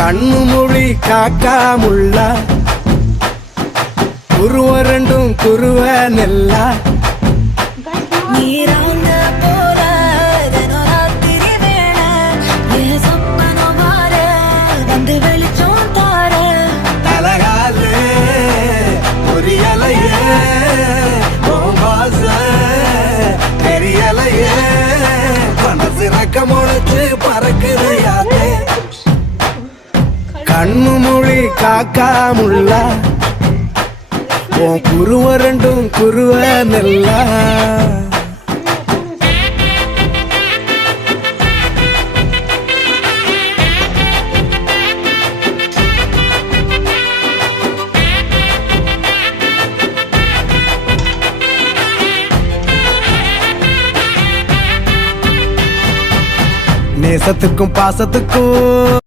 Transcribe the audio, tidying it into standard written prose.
கண்ணு மொழி காக்காமுள்ள குருவ ரெண்டும் குருவ நெல்லா நீராங்க போல தினராத்திரி வேண என் சொப்பனம் மாற வந்து வெளிச்சம் தார தலகாலே பொரியலையே பாச தெரியலையே மனசு ரக்க முளைச்சு பறக்குதையாதே கண்ணு மொழி காக்காமுள்ள உன் குருவ ரெண்டும் குருவ நெல்லா நேசத்துக்கும் பாசத்துக்கும்